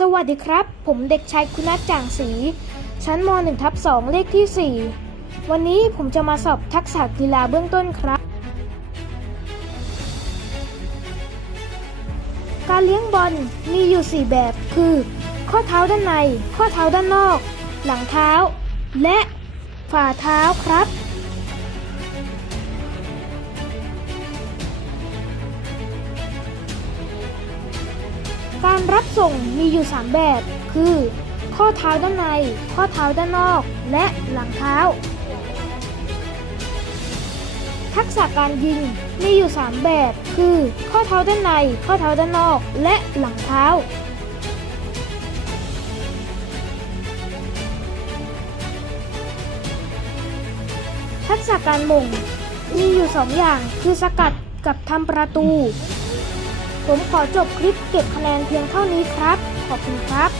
สวัสดีครับ ผมเด็กชายคุณัทจ่างศรีชั้นม .1 ทับ2เลขที่ 4 วันนี้ผมจะมาสอบทักษะกีฬาเบื้องต้นครับ การเลี้ยงบอลมีอยู่ 4 แบบ คือ ข้อเท้าด้านใน ข้อเท้าด้านนอก หลังเท้า และฝ่าเท้าครับ การรับส่งมีอยู่ 3 แบบ คือ ข้อเท้าด้านใน ข้อเท้าด้านนอก และหลังเท้า ทักษะการยิงมีอยู่ 3 แบบ คือ ข้อเท้าด้านใน ข้อเท้าด้านนอก และหลังเท้าทักษะการหม่งมีอยู่ 2 อย่างคือสกัดกับทำประตู ผมขอจบคลิปเก็บคะแนนเพียงเท่านี้ครับ ขอบคุณครับ